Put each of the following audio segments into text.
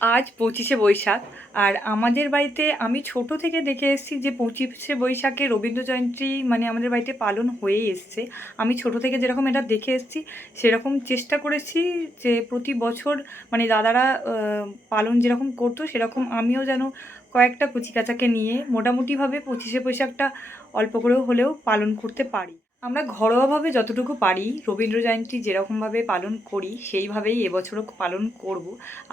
আজ 25শে বৈশাখ। আর আমাদের বাড়িতে আমি ছোট থেকে দেখে এসেছি যে 25শে বৈশাখে রবীন্দ্র জয়ন্তী মানে আমাদের বাড়িতে পালন হয়েই এসছে। আমি ছোট থেকে যেরকম এটা দেখে এসেছি সেরকম চেষ্টা করেছি যে প্রতি বছর মানে দাদারা পালন যেরকম করতো সেরকম আমিও যেন কয়েকটা কচিকাচাকে নিয়ে মোটামুটিভাবে 25শে বৈশাখটা অল্প করেও হলেও পালন করতে পারি। আমরা ঘরোয়াভাবে যতটুকু পারি রবীন্দ্র জয়ন্তী যেরকমভাবে পালন করি সেইভাবেই এবছরও পালন করব।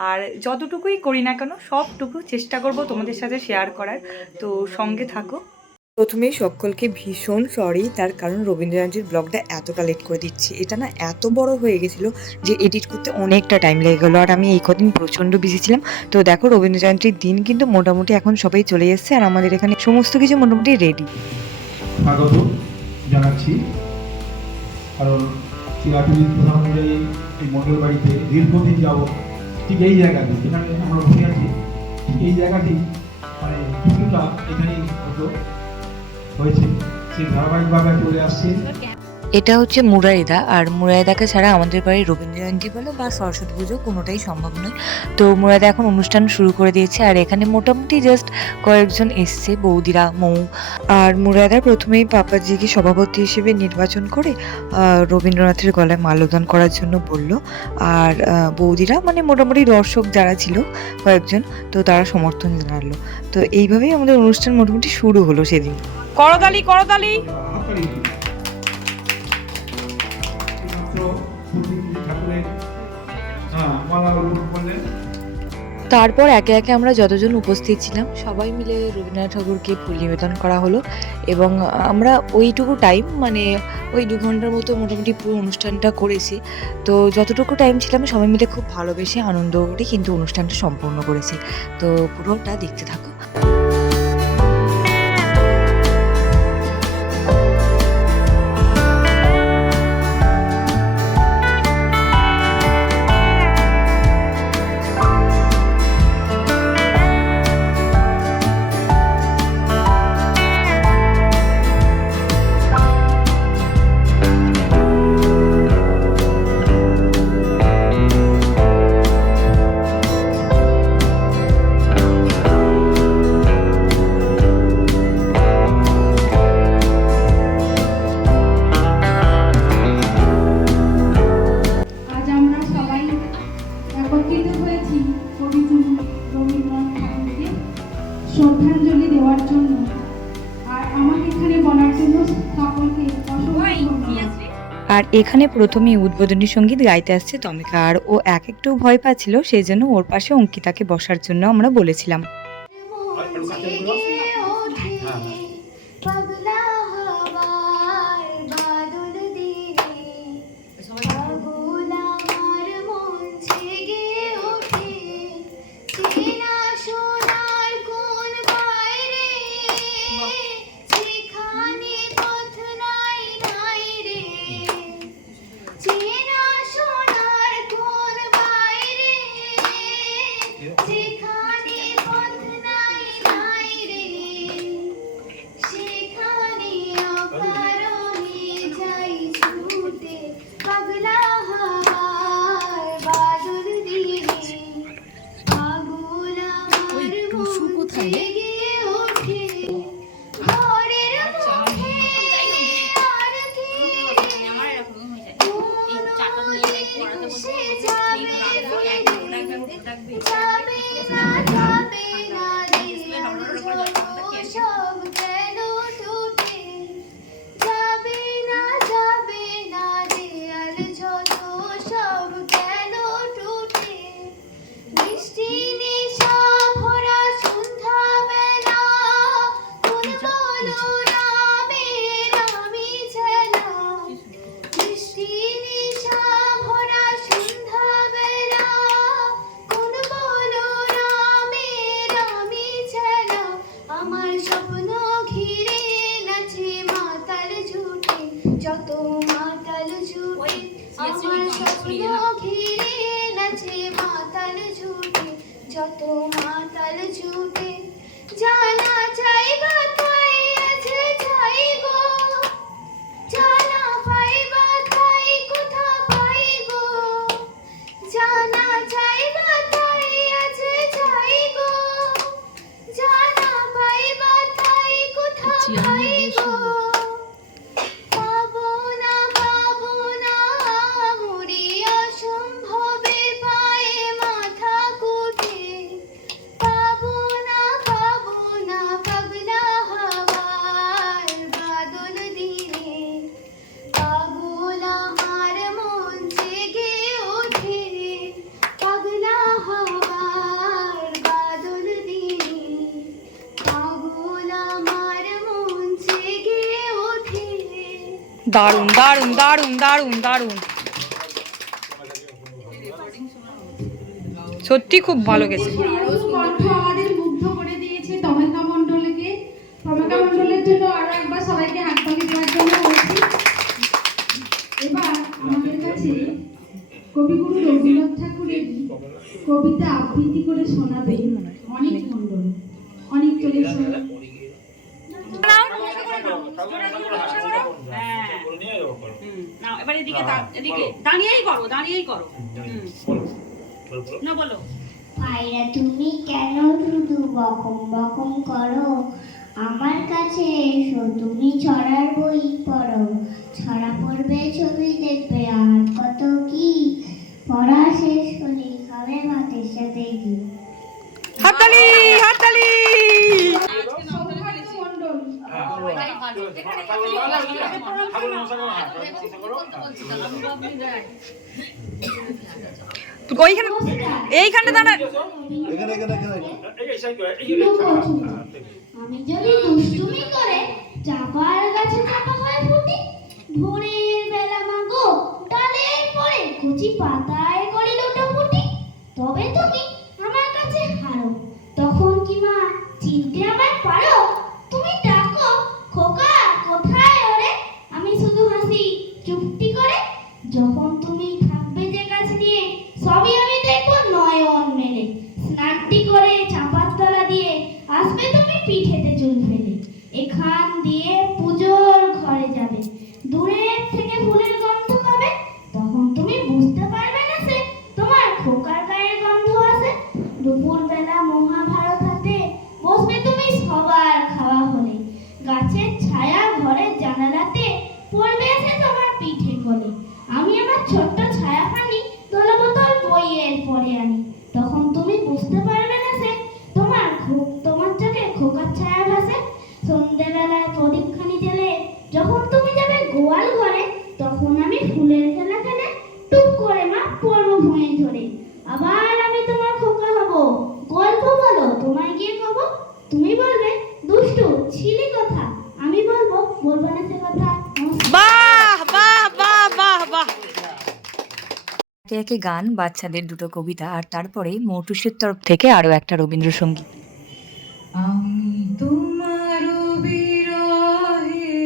আর যতটুকুই করি না কেন সবটুকু চেষ্টা করব তোমাদের সাথে শেয়ার করার। তো সঙ্গে থাকো। প্রথমেই সকলকে ভীষণ সরি, তার কারণ রবীন্দ্র জয়ন্তীর ব্লগটা এতটা লেট করে দিচ্ছি। এটা না এত বড় হয়ে গেছিলো যে এডিট করতে অনেকটা টাইম লেগে গেলো। আর আমি এই কদিন প্রচণ্ড বিজি ছিলাম। তো দেখো রবীন্দ্র জয়ন্তীর দিন কিন্তু মোটামুটি এখন সবাই চলে এসছে আর আমাদের এখানে সমস্ত কিছু মোটামুটি রেডি। স্বাগত জানাচ্ছি, কারণ চিরাচরিত প্রধানমন্ত্রী এই মন্ডল বাড়িতে দীর্ঘদিন যাবৎ ঠিক এই জায়গাটি যেখানে আমরা বসে আছি ঠিক এই জায়গাটি মানে কিছুটা এখানেই হতো হয়েছে, সেই ধারাবাহিকভাবে চলে আসছে। এটা হচ্ছে মুরাইদা, আর মুরাইদাকে ছাড়া আমাদের বাড়ির রবীন্দ্র জয়ন্তী বলো বা সরস্বতী পুজো কোনোটাই সম্ভব নয়। তো মুরাইদা এখন অনুষ্ঠান শুরু করে দিয়েছে আর এখানে মোটামুটি জাস্ট কয়েকজন এসছে, বৌদিরা, মৌ। আর মুরাইদার প্রথমেই পাপাজিকে সভাপতি হিসেবে নির্বাচন করে রবীন্দ্রনাথের গলায় মাল্যদান করার জন্য বলল। আর বৌদিরা মানে মোটামুটি দর্শক যারা ছিল কয়েকজন, তো তারা সমর্থন জানালো। তো এইভাবেই আমাদের অনুষ্ঠান মোটামুটি শুরু হলো সেদিন। করতালি করতালি। তারপর একে একে আমরা যতজন উপস্থিত ছিলাম সবাই মিলে রবীন্দ্রনাথ ঠাকুরকে ফুল নিবেদন করা হলো। এবং আমরা ওইটুকু টাইম মানে ওই 2 ঘন্টার মতো মোটামুটি পুরো অনুষ্ঠানটা করেছি। তো যতটুকু টাইম ছিলাম সবাই মিলে খুব ভালোবেসে আনন্দ করে কিন্তু অনুষ্ঠানটা সম্পূর্ণ করেছি। তো পুরোটা দেখতে থাকো। শ্রদ্ধাঞ্জলি দেওয়ার জন্য আর আমাকে এখানে বলার জন্য সকলকে আর এখানে প্রথমেই উদ্বোধনী সঙ্গীত গাইতে আসছে তমিকা, আর ও একটু ভয় পাচ্ছিল, সেই জন্য ওর পাশে অঙ্কিতাকে বসার জন্য আমরা বলেছিলাম। যত মাতাল ঝুটে আমার স্বপ্ন ঘিরে নাচে মাতাল ঝুটে, যত মাতাল ঝুটে জানা চাইবা তাই আছে চাইগো, জানা পাইবা তাই কোথা পাইগো, জানা চাইবা তাই আছে দারুণ দারুণ দারুণ দারুণ দারুণ, সত্যি খুব ভালো গেছে। কণ্ঠ আমাদের মুগ্ধ করে দিয়েছে তমেকা মণ্ডলকে। তমেকা মণ্ডলের জন্য আরো একবার সবাইকে হাততালি দেওয়ার জন্য বলছি। এবার আমাদের কাছে কবিগুরু রবীন্দ্রনাথ ঠাকুরের কবিতা আবৃত্তি করে শোনাবে অনেক মণ্ডল। অনেক চলে শোনা। এবার এদিকে দাঁড়িয়েই করো না, বলো। ভাইরা তুমি কেন শুধু বকম বকম করো, আমার কাছে এসো তুমি ছড়ার বই পড়ো, ছড়া পড়বে ছবি দেখবে আর কত কি, পড়া শেষ হলে খাবে ভাতের সাথে কি। হাততালি হাততালি। সৌভাগ্য মণ্ডল ওইখানে এইখানটা দাঁড়া। আমি যদি দুষ্টুমি করে চাপার গাছে চাপা হয়ে ফুটি, ভোরের বেলা মাগো ডালে পড়ে কচি পাতায় করি লুটোপুটি, তবে তুমি আমার কাছে হারো, তখন কি মা চিনতে আমায় পারো? তুমি ডাকো খোকা কোথায় ওরে, আমি শুধু হাসি চুপটি করে, যখন তুমি থাকবে যে কাজ নিয়ে সবই আমি দেখবো নয়ন মেলে, স্নানটি করে চাপার তলা দিয়ে আসবে তুমি পিঠেতে চুল ফেলে, এখান দিয়ে পুজোর ঘরে যাবে, দূরের থেকে ফুলের গন্ধ পাবে, তখন তুমি বুঝতে পারবে না সে তোমার খোকার গায়ের গন্ধ আছে, দুপুর বেলা মহাভারত হাতে বসবে তুমি সবার খাওয়া হলে, গাছের ছায়া ঘরের জানালাতে পড়বে এসে তোমার পিঠে কোলে, আমি আমার ছোট্ট ছায়াখানি দোলা বোতল বইয়ের পরে আনি, তখন তুমি বুঝতে পারবে না সে তোমার চোখে খোকার ছায়া ভাসে, সন্ধ্যেবেলায় প্রদীপখানি জেলে যখন তুমি যাবে গোয়াল ঘরে, তখন আমি ফুলের খেলা খেলে টুক করে মা পড়বো ভুঁয়ে ধরে, আবার আমি তোমার খোকা হব, গল্প বলো তোমায় গিয়ে কব, তুমি বলবে দুষ্টু ছিলি কথা, আমি বলবো বলবো না সে কথা। বাহ বাহ বাহ বাহ বাহ। একে একে গান, বাচ্চাদের দুটো কবিতা, আর তারপরেই মৌটুসের তরফ থেকে আরও একটা রবীন্দ্রসঙ্গীত। আমি তোমার বিরহে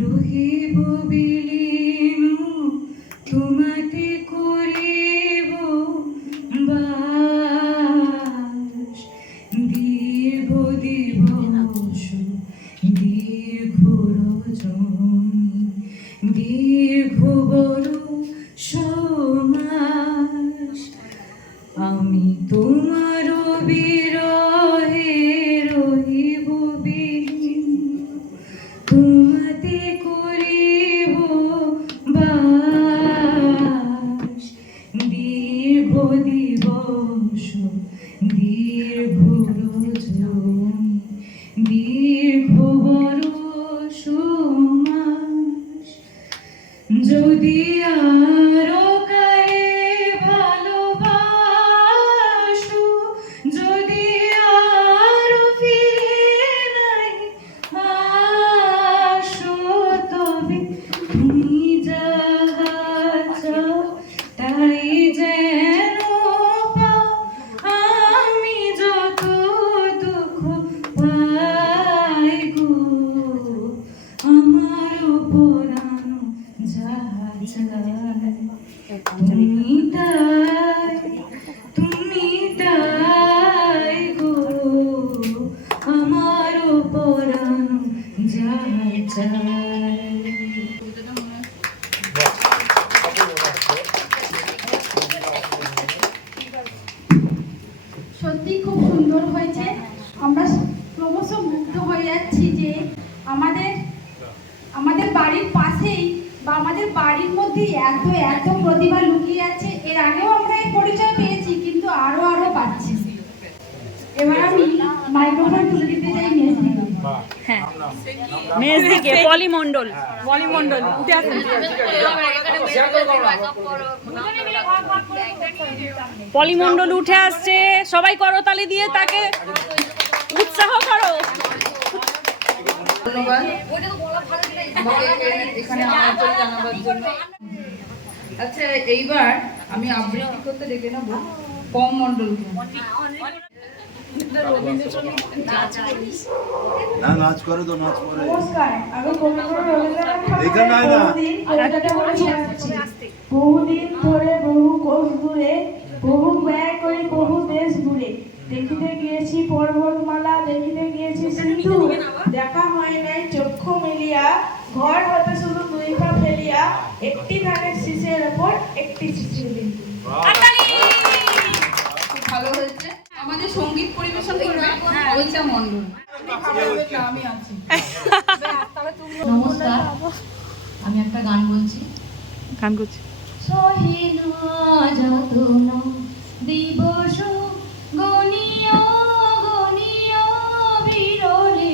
রহিব বিলীন, তোমাতে করিব বাস, দীর্ঘ দিবস দীর্ঘ রজনী দীর্ঘ বরষ মাস, আমি তোমার বিরহে রহিব বিলীন, তোমাতে করিব বাস, দীর্ঘ দিবস দীর্ঘ রজনী দীর্ঘ বরষ মাস, যদি আরো কারে ভালোবাসো, যদি আরো ফিরে নাই আসো, তবে তুমি যাহা চাও তাই যেন পাও, আমি যত দুঃখ পাই গো, আমার পরানো যাহা চায়, তুমি তাই গো, আমার পরানো যাহা চায়। সত্যি খুব সুন্দর হয়েছে। আমরা ক্রমশ মুগ্ধ হয়ে যাচ্ছি যে আমাদের বাড়ির পাশেই বা আমাদের বাড়ির মধ্যে এত এত প্রতিভা লুকিয়ে আছে। এর আগেও আমরা এই পরিচয় পেয়েছি, কিন্তু আরো আরো পাচ্ছি। এবার আমি মাইক্রোফোন তুলে দিতে চাই মেজদিকে। হ্যাঁ, মেজদিকে পলি মণ্ডল উঠে আসুন। পলি মণ্ডল উঠে আসছে, সবাই করতালি দিয়ে তাকে উৎসাহ করো। ধন্যবাদ আমাকে এখানে আমন্ত্রণ জানাবার জন্য। আচ্ছা, এইবার আমি আবৃত্তি করতে ডেকে নেব পম মণ্ডলকে। না, নাচ করে তো, নাচ করে। নমস্কার, আমি কবিগুরু রবীন্দ্রনাথ এখানে নাই না। বহুদিন ধরে বহু কোষ ঘুরে, বহু ব্যয় করে বহু দেশ ঘুরে, দেখিতে গিয়েছি পর্বতমালা, দেখিতে গিয়েছি সিন্ধু, দেখা হয় নাই চক্ষু মিলিয়া, ঘর হতে শুধু দুই পা ফেলিয়া, একটি ধানের শীষের ওপর একটি শিশির বিন্দু। খুব ভালো হয়েছে। আমাদের সঙ্গীত পরিবেশন করবে অবিতা মণ্ডল। আমি আছি। নমস্কার, আমি একটা গান বলছি। গান করছি। সহে না যাতনা দিবস গনিয়া গনিয়া বিরলে,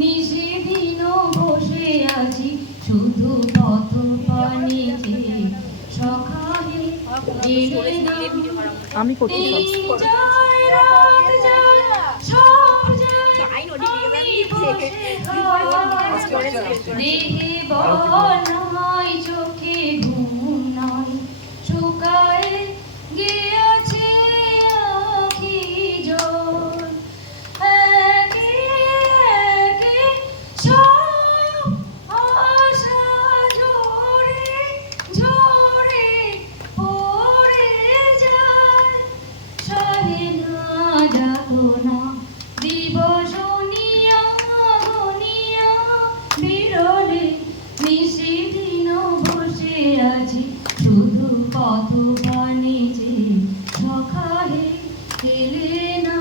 নিষেদিন বসে আছি শুধু পথ পানিতে, সখাহে এলে না। আমি করছি সব। দিন যায় রাত যায় সব যায়, আমি বসে খাই। দেহে বল নাই চোখে ঘুম নাই, শুকায় গিয়েছে আখি জল, একে একে সব আশা ঝরে ঝরে পড়ে যায়। সহে না যাতনা দিবস নিয়া গনিয়া বিরলে, নিষেদিন বসে আছি শুধু পথ বাণিজ্যে, সখাহে এলে না।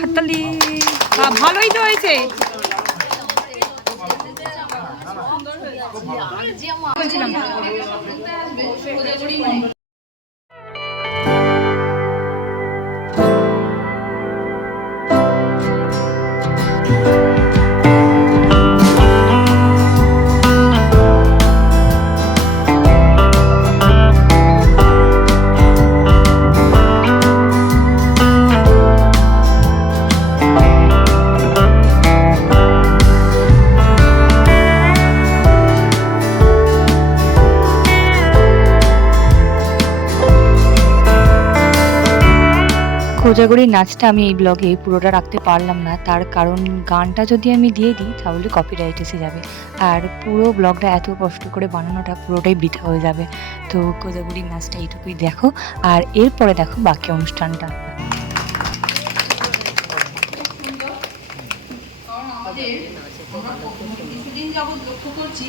হাততালি। ভালোই তো হয়েছে। কোজাগরী মণ্ডল। কোজাগরীর নাচটা আমি এই ব্লগে পুরোটা রাখতে পারলাম না, তার কারণ গানটা যদি আমি দিয়ে দিই তাহলে কপিরাইট এসে যাবে, আর পুরো ব্লগটা এত কষ্ট করে বানানোটা পুরোটাই বৃথা হয়ে যাবে। তো কোজাগরীর নাচটা এইটুকুই দেখো, আর এরপরে দেখো বাকি অনুষ্ঠানটা। কারণ আমাদের আমরা কিছুদিন যাবত লক্ষ্য করছি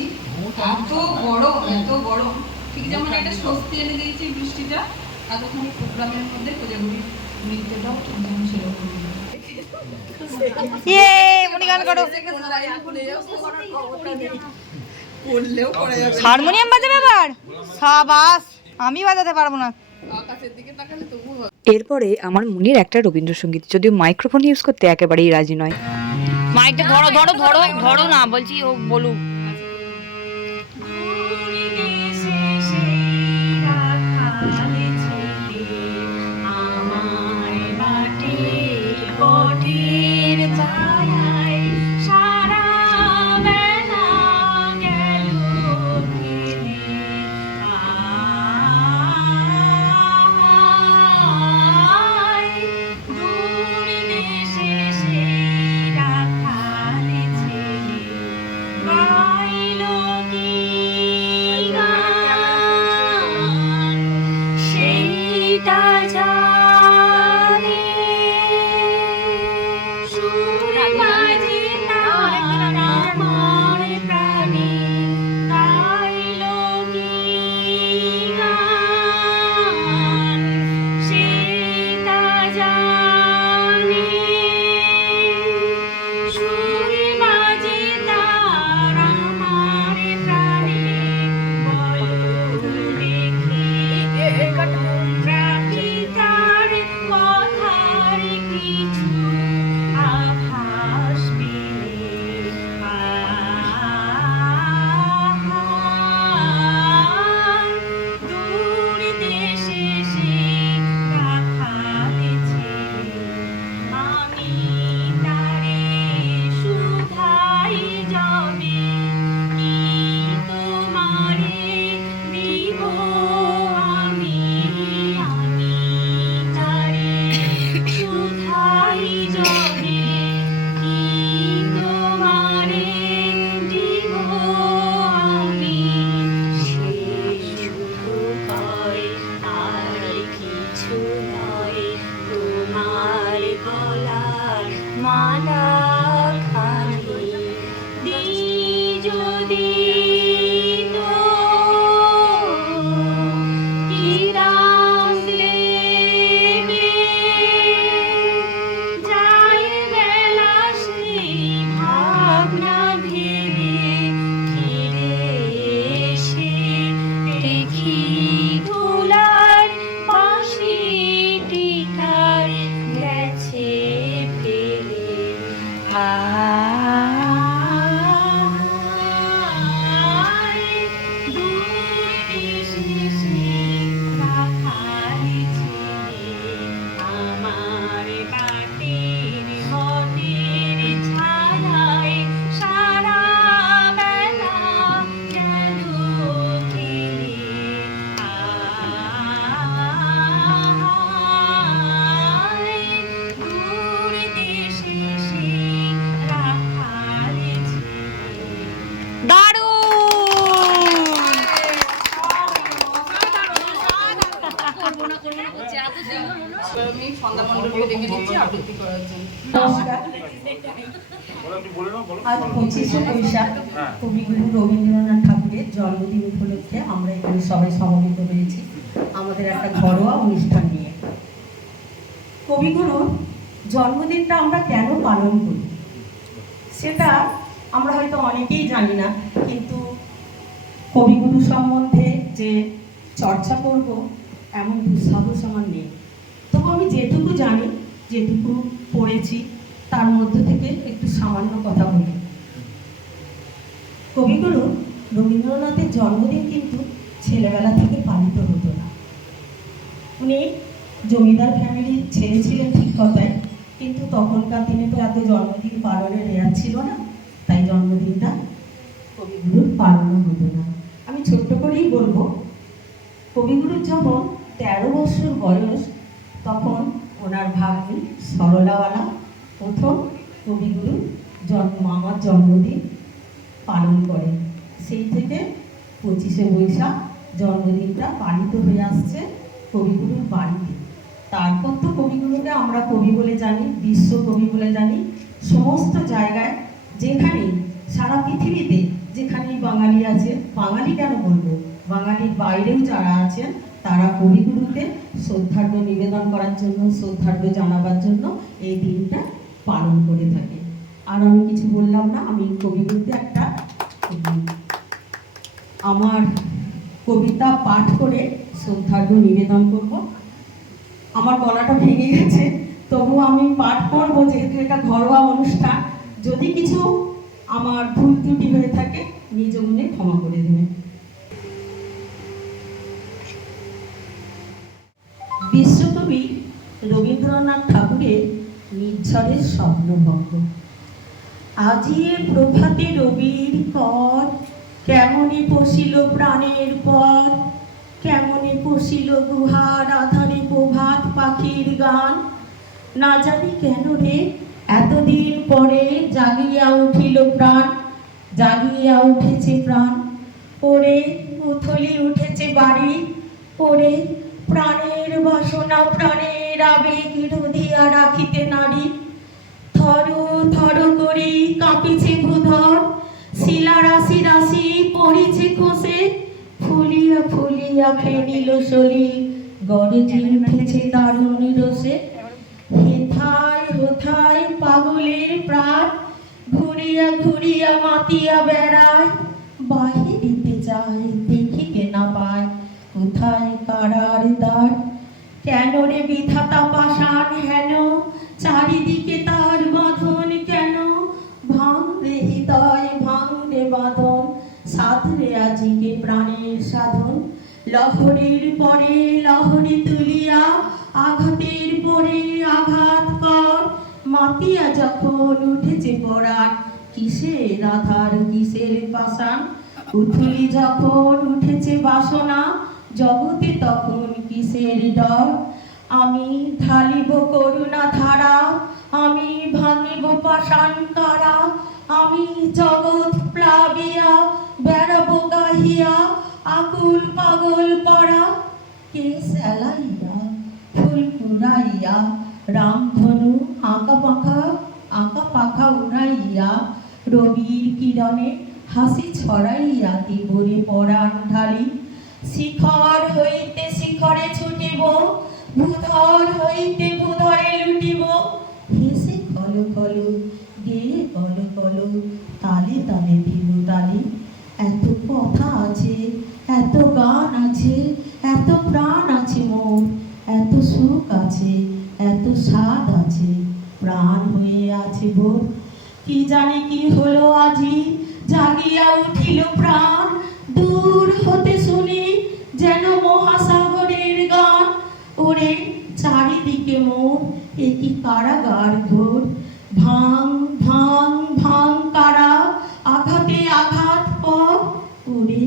এত গরম, ঠিক যেমন একটা স্বস্তি এনে দিয়েছে বৃষ্টিটা, এতখানি প্রোগ্রামের মধ্যে কোজাগরী নৃত্যটাও ঠিক যেমন সেরকম। মনি গান করো। করলেও করা যাবে। হারমোনিয়াম বাজাবে আবার? সাবাস, আমি বাজাতে পারবো না। আকাশের দিকে তাকালে তবু এরপরে আমার মনির একটা রবীন্দ্রসঙ্গীত, যদিও মাইক্রোফোন ইউজ করতে একেবারেই রাজি নয়। মাইকটা ধরো ধরো ধরো ধরো না, বলছি ও বলুক। Bye. আমি সন্ধ্যা মণ্ডলকে ডেকে দিচ্ছি আবৃত্তি করার জন্য। আজ 25শে বৈশাখ কবিগুরু রবীন্দ্রনাথ ঠাকুরের জন্মদিন উপলক্ষে আমরা এখানে সবাই সমবেত হয়েছি আমাদের একটা ঘরোয়া অনুষ্ঠান নিয়ে। কবিগুরুর জন্মদিনটা আমরা কেন পালন করি সেটা আমরা হয়তো অনেকেই জানি না, কিন্তু কবিগুরু সম্বন্ধে যে চর্চা করব এমন দুঃসাহস আমার নেই। তবু আমি যেটুকু জানি, যেটুকু পড়েছি, তার মধ্যে থেকে একটু সামান্য কথা বলি। কবিগুরু রবীন্দ্রনাথের জন্মদিন কিন্তু ছেলেবেলা থেকে পালিত হতো না। উনি জমিদার ফ্যামিলির ছেলে ছিলেন ঠিক কথায়, কিন্তু তখনকার দিনে তো এত জন্মদিন পালনের রেয়াজ ছিল না, তাই জন্মদিনটা কবিগুরুর পালনও হতো না। আমি ছোট্ট করেই বলবো, কবিগুরুর যখন 13 বছর বয়স তখন ওনার ভাগ্নি সরলাওয়ালা প্রথম কবিগুরুর আমার জন্মদিন পালন করে। সেই থেকে 25শে বৈশাখ জন্মদিনটা পালিত হয়ে আসছে কবিগুরুর বাড়িতে। তারপর তো কবিগুরুকে আমরা কবি বলে জানি, বিশ্ব কবি বলে জানি। সমস্ত জায়গায় যেখানেই সারা পৃথিবীতে যেখানেই বাঙালি আছে, বাঙালি কেন বলবো, বাঙালির বাইরেও যারা আছেন তারা কবিগুরুকে শ্রদ্ধার্ঘ্য নিবেদন করার জন্য, শ্রদ্ধার্ঘ্য জানাবার জন্য এই দিনটা পালন করে থাকে। আর আমি কিছু বললাম না, আমি কবিগুরুকে একটা আমার কবিতা পাঠ করে শ্রদ্ধার্ঘ্য নিবেদন করব। আমার গলাটা ভেঙে গেছে, তবুও আমি পাঠ করব, যেহেতু এটা ঘরোয়া অনুষ্ঠান। যদি কিছু আমার ভুল ত্রুটি হয়ে থাকে নিজ মনে ক্ষমা করে দেবেন। বিশ্বকবি রবীন্দ্রনাথ ঠাকুরের নির্ঝরের স্বপ্নভঙ্গ। আজি এ প্রভাতে রবির কর, কেমনে পশিল প্রাণের পর, কেমনে পশিল গুহার আধারে প্রভাত পাখির গান। না জানি কেন রে এতদিন পরে জাগিয়া উঠিল প্রাণ, জাগিয়া উঠেছে প্রাণ। ওরে উথলি উঠেছে বাড়ি, ওরে প্রাণের বাসনা প্রাণের আবেগ রুধিয়া রাখিতে নারী। থর থর করি কাঁপিছে ভূধর, শিলা রাশি রাশি পড়িছে খসে, ফুলিয়া ফুলিয়া ফেনিল শরী, গরজে উঠেছে দারুণ রসে। হেথায় হোথায় পাগলের প্রাণ, ঘুরিয়া ঘুরিয়া মাতিয়া বেড়ায়, বাহিরিতে যায় দেখিতে না পায়, কোথায় কারার দ্বার। কেন রে বিধাতা পাষাণ হেন, চারিদিকে তার বাঁধন কেন। ভাঙ রে হৃদয় ভাঙ রে বাঁধন, সাধরে আজিকে প্রাণের সাধন। লহরীর পরে লহরী তুলিয়া, আঘাতের পরে আঘাত কর। মাতিয়া যখন উঠেছে পরাণ, কিসের আধার কিসের পাষাণ। উথলি যখন উঠেছে বাসনা, জগতে তখন কিসের ডর। আমি ঢালিব করুণা ধারা, আমি ভাঙিব পাষাণ কারা। আমি জগৎ প্লাবিয়া বেড়াবো গাহিয়া, আকুল পাগল পাড়া। কে সেলাইয়া ফুল কুড়াইয়া, রামধনু আঁকা পাখা উড়াইয়া, রবির কিরণে হাসি ছড়াইয়া দিবরে পরাণ ঢালি। শিখর হইতে শিখরে ছুটিব, ভূধর হইতে ভূধরে লুটিব। হেসে কল কল গেয়ে কল কল, তালে তালে দিব তালি। এত কথা আছে, এত গান আছে, এত প্রাণ আছে মোর, এত সুখ আছে, এত স্বাদ আছে, প্রাণ হয়ে আছে ভোর। কি জানি কি হলো আজি, জাগিয়া উঠিল প্রাণ। দূর হতে শুনি যেন মহাসাগরের গান। ওরে চারিদিকে মোর একই কারাগার ঘোর। ভাঙ ভাঙ ভাঙ কারা, আঘাতে আঘাত পর। ওরে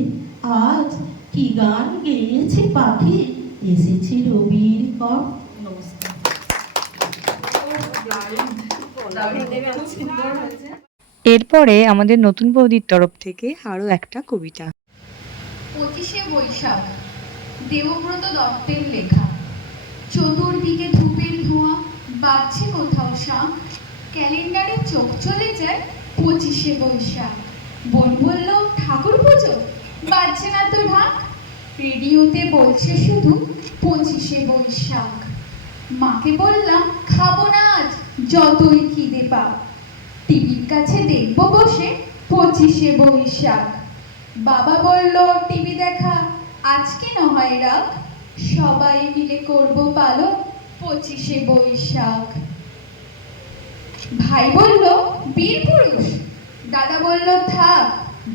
আজ কি গান গেয়েছে পাখি, এসেছে রবির কর। নমস্কার। এরপরে আমাদের নতুন বৌদির তরফ থেকে আরও একটা কবিতা। 25শে বৈশাখ দেবব্রত দত্তের লেখা। চতুর্দিকে ধূপের ক্যালেন্ডারে চোখ চলে যায় 25শে বৈশাখ। বোন বলল ঠাকুর পুজো, বাজছে না তো ঢাক। রেডিওতে বলছে শুধু 25শে বৈশাখ। মাকে বললাম খাবো না আজ যতই খিদে পাক, টিভির কাছে দেখবো বসে 25শে বৈশাখ। বাবা বলল টিভি দেখা আজকে না হয় রাখ, সবাই মিলে করবো পালন 25শে বৈশাখ। ভাই বলল বীর পুরুষ, দাদা বলল থাক,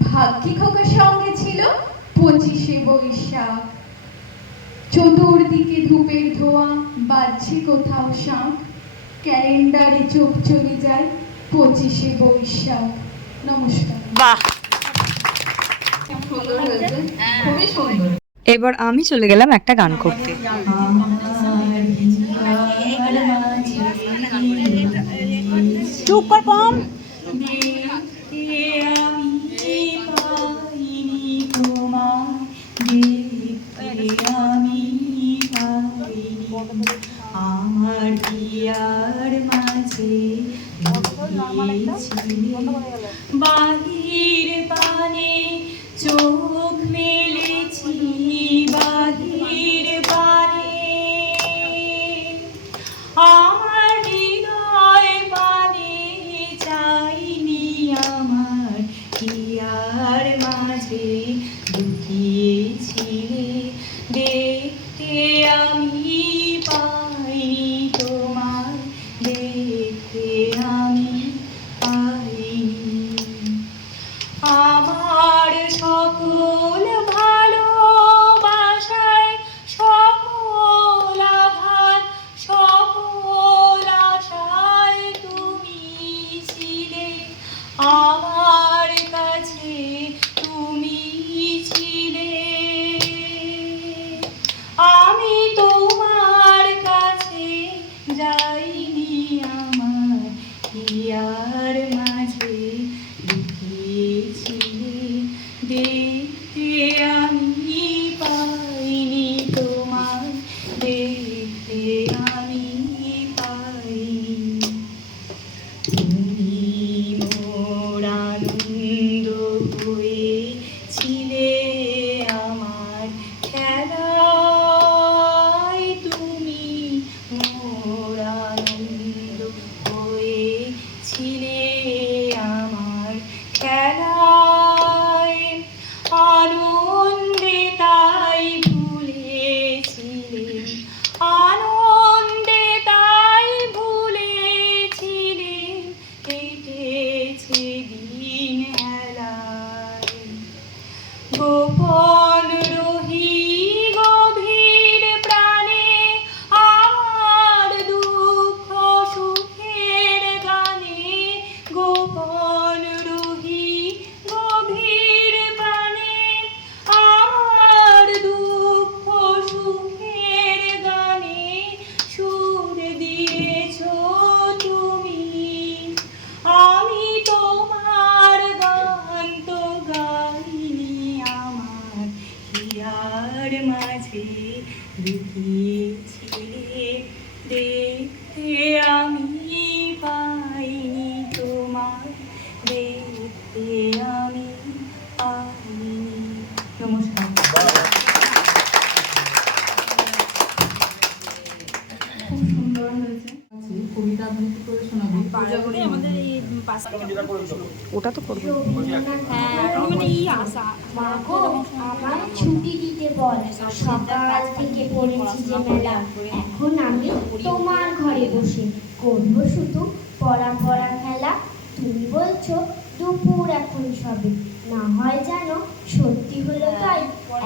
ভাগ্যি খোকার সঙ্গে ছিল 25শে বৈশাখ। চতুর্দিকে ধূপের ধোঁয়া, বাজছে কোথাও শাঁখ, ক্যালেন্ডারে চোখ চলে যায় 25শে বৈশাখ। নমস্কার। বাহ, সুন্দর হয়েছে, খুবই সুন্দর। এবার আমি চলে গেলাম একটা গান করতে। চুপ কর পম। আমার পিয়ার মাঝে বাহির পানে চোখ মেলেছি, বাহির পানে আমার হৃদয় পানে চাইনি, আমার পিয়ার মাঝে লুকিয়েছিলে দেখতে আমি পাইনি তোমার, দেখতে আমি পাইনি। আমার সকল ভালোবাসায়, সকল আঘাত, সকল আশায় তুমি ছিলে আমার কাছে, তুমি ছিলে। আমি তোমার কাছে যাইনি, আমার হিয়ার মাঝে লুকিয়েছিলে দেখতে আমি পাইনি তোমার, দেখতে আমি পাইনি। তুমি মোর আনন্দ হয়েছিলে আমার খেলায়, তুমি মোর আনন্দ হয়েছিলে আমার খেলায়, আনন্দে তাই ভুলেছিলে, আনন্দে তাই ভুলেছিলে, কেটেছে দিন হেলায়। গোপন রহি গভীর প্রাণে আমার দুঃখ সুখের গানে, গোপন রহি গভীর প্রাণে আমার দুঃখ সুখের গানে সুর দিয়েছ তুমি। আমি তোমার গান তো গাইনি, আমার হিয়ার মাঝে লুকিয়েছিলে দেখতে আমি পাইনি তোমার, দেখতে আমি পাইনি। নমস্কার। খুব সুন্দর হয়েছে। কবিতা আবৃত্তি করে শোনাবি। ওটা তো করবো। মাগো আমার ছুটি দিতে বল, সকাল থেকে পড়েছি যে মেলা, এখন আমি তোমার ঘরে বসে করবো শুধু পড়া পড়া খেলা। তুমি বলছো দুপুর এখন সবে, না হয় জানো সত্যি হলো তাই,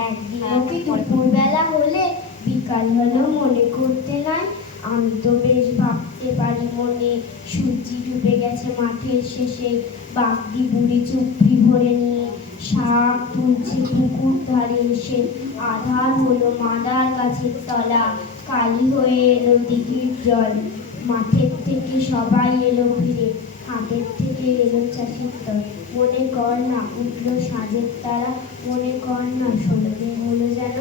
একদিনও কি দুপুর বেলা হলে বিকাল হলো মনে করতে নাই। আমি তো বেশ ভাবতে পারি মনে, সূর্যি ডুবে গেছে মাঠের শেষে, বাগদি বুড়ি চুপড়ি ভরে নিয়ে শাক তুলছে পুকুর ধারে এসে, আধার হলো মাদার গাছের তলা, কালি হয়ে এলো দিঘির জল, মাঠের থেকে সবাই এলো ফিরে, হাটের থেকে এলো চাষির দল। মনে কর না উঠলো সাজের তারা, মনে কর না সন্ধ্যে হলো যেন,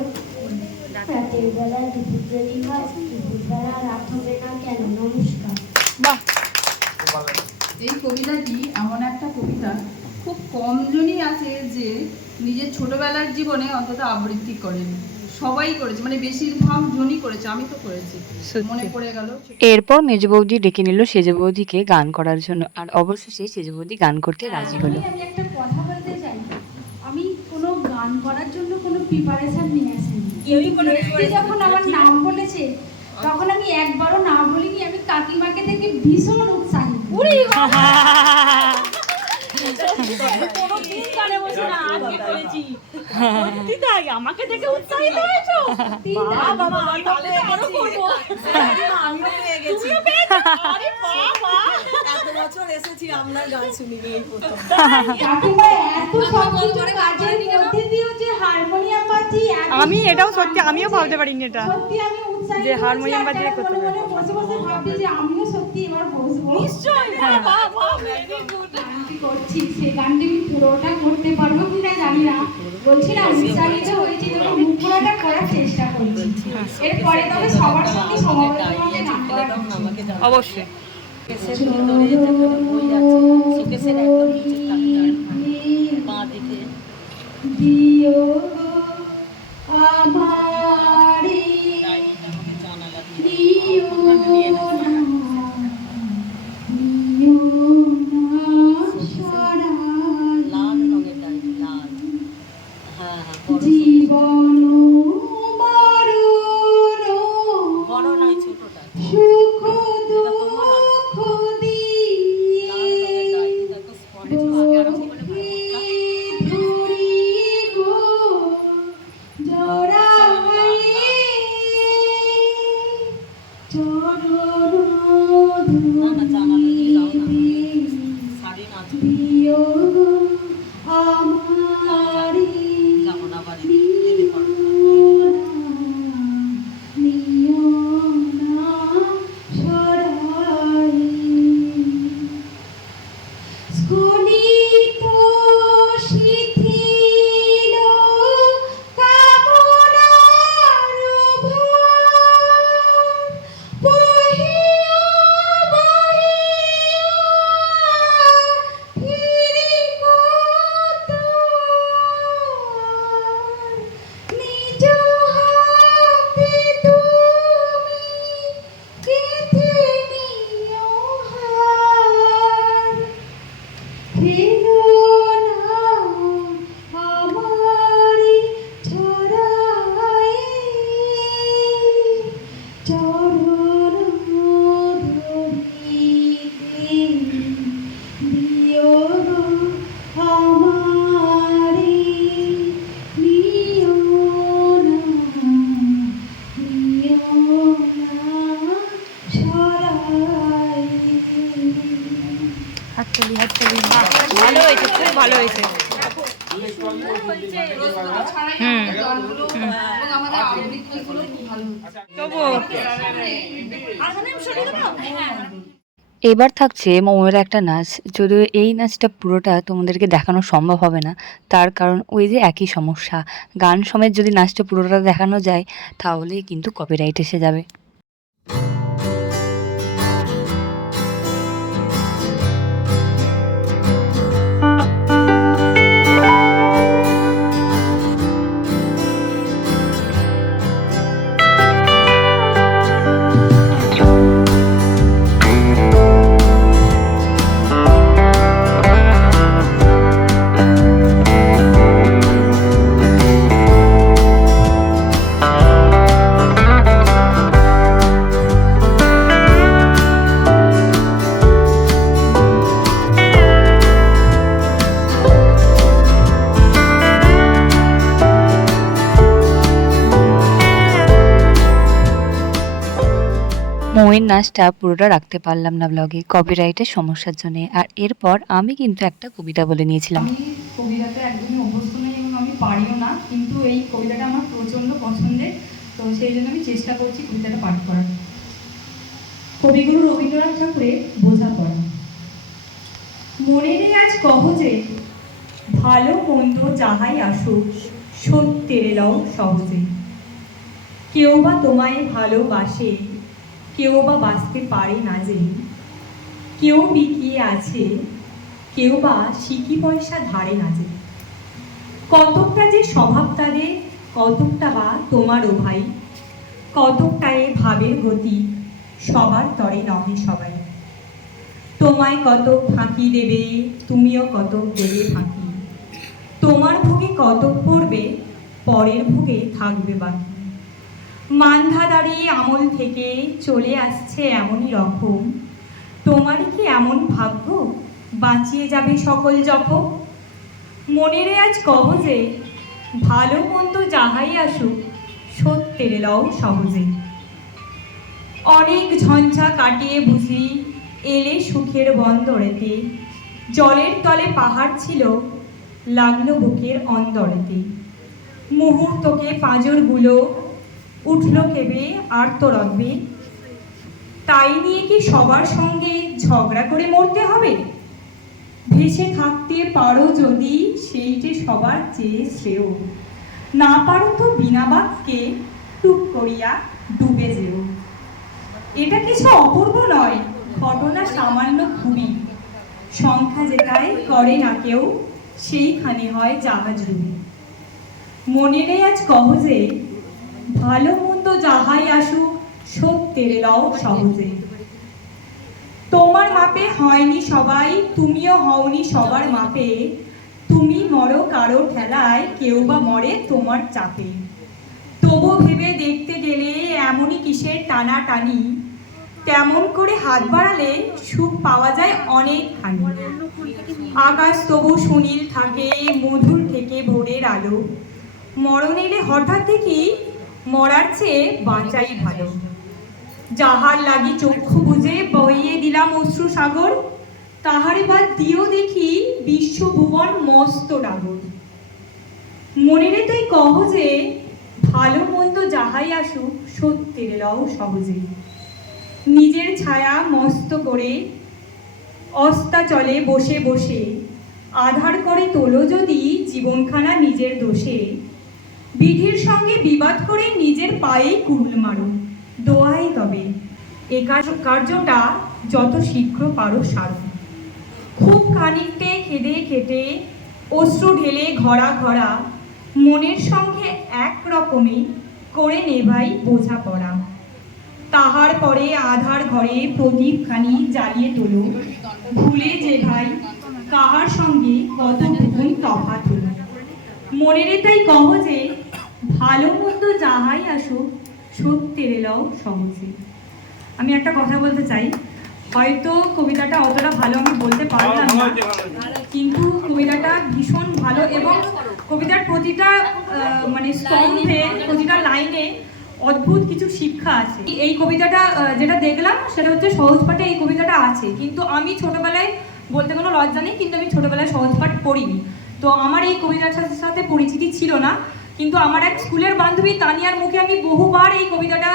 রাতের বেলা দুপুর যদি হয়, দুপুর বেলা রাত হবে না কেন। নমস্কার। বাহ। কবিতাটি এমন একটা কবিতা, খুব কম জনই আছে যে নিজের ছোটবেলার জীবনে অন্তত আবৃত্তি করেন। সবাই করেছে, মানে বেশিরভাগ জনই করেছে, আমি তো করেছি, মনে পড়ে গেল। এরপর মেজ বৌদি ডেকে নিল সেজ বৌদিকে গান করার জন্য, আর অবশেষে সেজ বৌদি গান করতে রাজি হলো। আমি একটা কথা বলতে চাই, আমি কোনো গান করার জন্য কোনো প্রিপারেশন নিয়ে আসিনি। যখন আমার নাম বলেছে তখন আমি একবারও না বলিনি, আমি কাকিমাকে দেখে ভীষণ উৎসাহিত। আমাকে দেখে উৎসাহিত হয়েছো? কাকিমা এত সবকিছু কাজের মধ্যে দিয়েও যে হারমোনিয়াম বাজি, আমি এটাও সত্যি, আমিও ভাবতে পারিনি এটা সত্যি আমি উৎসাহিত যে হারমোনিয়াম বাজিয়ে করতে করতে পারবো। বসে বসে ভাবছি যে আমিও সত্যি এবার বসবো। নিশ্চয়ই, বাহ বাহ, ভেরি গুড। গানটি করছি, সেই গানটি আমি পুরোটা করতে পারবো কিনা জানি না, বলছি না উৎসাহিত হয়েছি যখন মুখ পুরোটা করার চেষ্টা করছি। এরপরে তবে সবার সঙ্গে সমবেতভাবে গান করার অবশ্যই। দিও আমারি দিও না, দিও না সরাই জীবন মরণ সুখ দুঃখ দিয়ে ধরি গো জড়াই চরণ দিও আমারি নিও না সরাই স্খলিত শিথিল কামনার ভার বহিয়া বহিয়া ফিরি কত নিজ হাতে তুমি গেঁথে নিও হার ফিরো না আমারি ছড়াই চরণ ধরিতে দিও আমারি নিও না সরাই। হাততালি হাততালি, ভালো হয়েছে, খুব ভালো হয়েছে। এবং আমাদের আবৃত্তিগুলো খুব ভালো হচ্ছে। তবুও এবার থাকছে মৌয়ের একটা নাচ, যদিও এই নাচটা পুরোটা তোমাদেরকে দেখানো সম্ভব হবে না, তার কারণ ওই যে একই সমস্যা, গান সমেত যদি নাচটা পুরোটা দেখানো যায় তাহলে কিন্তু কপিরাইট এসে যাবে। মৌয়ের নাচটা পুরোটা রাখতে পারলাম না ব্লগে কপিরাইটের সমস্যার জন্য, আর এরপর আমি কিন্তু একটা কবিতা বলে নিয়েছিলাম। আমি কবিতাতে একদমই অভ্যস্ত নই এবং আমি পারিও না, কিন্তু এই কবিতাটা আমার প্রচণ্ড পছন্দের, তো সেই জন্য আমি চেষ্টা করছি কবিতাটা পাঠ করার। কবিগুরু রবীন্দ্রনাথ ঠাকুরের বোঝাপড়া। মনেরে আজ কহ যে ভালো মন্দ যাহাই আসুক সত্যের লও সহজে, কেউ বা তোমায় ভালোবাসে কেউ বা বাঁচতে পারে না যে, কেউ বিকিয়ে আছে, কেউ বা সিকি পয়সা ধারে না যে। কতকটা যে স্বভাব তাদের, কতকটা বা তোমারও ভাই, কতকটা এ ভাবের গতি, সবার তরে নহে সবাই। তোমায় কতক ফাঁকি দেবে, তুমিও কতক দেবে ফাঁকি। তোমার ভোগে কতক পড়বে, পরের ভোগে থাকবে বাকি। মান্ধাদারি আমল থেকে চলে আসছে এমনই রকম, তোমারই কি এমন ভাগ্য বাঁচিয়ে যাবে সকল জখম। মনেরে আজ কহ যে ভালো মন্দ যাহাই আসুক, সত্যের লও সহজে। অনেক ঝঞ্ঝা কাটিয়ে বুঝি এলে সুখের বন্দরেতে, জলের তলে পাহাড় ছিল লাগলো বুকের অন্দরেতে। মুহূর্তকে পাঁজরগুলো উঠল কেবে আর্তরবে, তাই নিয়ে কি সবার সঙ্গে ঝগড়া করে মরতে হবে? ভেসে থাকতে পারো যদি সেই যে সবার চেয়ে শ্রেয়, না পারো তো বিনা বাক্যে টুক করিয়া ডুবে যেও। এটা কিছু অপূর্ব নয়, ঘটনা সামান্য খুবই, সংখ্যা যেটাই করে না কেউ সেইখানে হয় জাহাজ ডুবি। মনেরে আজ কহ যে ভালো মন্দ যাহাই আসুক, সত্যের লও সহজে। তোমার মাপে হয়নি সবাই, তুমিও হওনি সবার মাপে। তুমি মরো কারো ঠেলায়, কেউ বা মরে তোমার চাপে। তবু ভেবে দেখতে গেলে এমনই কিসের টানাটানি, তেমন করে হাত বাড়ালে সুখ পাওয়া যায় অনেকখানি। আকাশ তবু সুনীল থাকে, মধুর থেকে ভোরের আলো। মরণ এলে হঠাৎ দেখি মরার চেয়ে বাঁচাই ভালো। যাহার লাগি চক্ষু বুঝে বইয়ে দিলাম অশ্রু সাগর, তাহারে বাদ দিয়েও দেখি বিশ্বভুবন মস্ত ডাগর। মনেরে তাই কহ যে ভালো মন্দ যাহাই আসুক, সত্যের লও সহজে। নিজের ছায়া মস্ত করে অস্তাচলে বসে বসে, আধার করে তোলো যদি জীবনখানা নিজের দোষে। বিধির সঙ্গে বিবাদ করে নিজের পায়েই কুড়ুল মারো, দোয়াই তবে এ কার্যটা যত শীঘ্র পারো সারো। খুব খানিকটে খেদে খেটে অশ্রু ঢেলে ঘরা ঘরা, মনের সঙ্গে এক রকমই করে নেভাই বোঝাপড়া। তাহার পরে আধার ঘরে প্রদীপখানি জ্বালিয়ে তোলো, ভুলে যে ভাই কাহার সঙ্গে কতটুকুন তফাৎ হলো। মনেরে তাই কহ যে ভালো মন্দ যাহাই আসুক, সত্যের লও সহজে। আমি একটা কথা বলতে চাই, হয়তো কবিতাটা অতটা ভালো আমি বলতে পারলাম না, কিন্তু কবিতাটা ভীষণ ভালো এবং কবিতার প্রতিটা মানে স্তম্ভে, প্রতিটা লাইনে অদ্ভুত কিছু শিক্ষা আছে। এই কবিতাটা যেটা দেখলাম সেটা হচ্ছে সহজ পাঠে এই কবিতাটা আছে, কিন্তু আমি ছোটবেলায়, বলতে কোনো লজ্জা নেই, কিন্তু আমি ছোটবেলায় সহজ পাঠ পড়িনি, তো আমার এই কবিতাটার সাথে পরিচিতি ছিল না। কিন্তু আমার এক স্কুলের বান্ধবী তানিয়ার মুখে আমি বহুবার এই কবিতাটা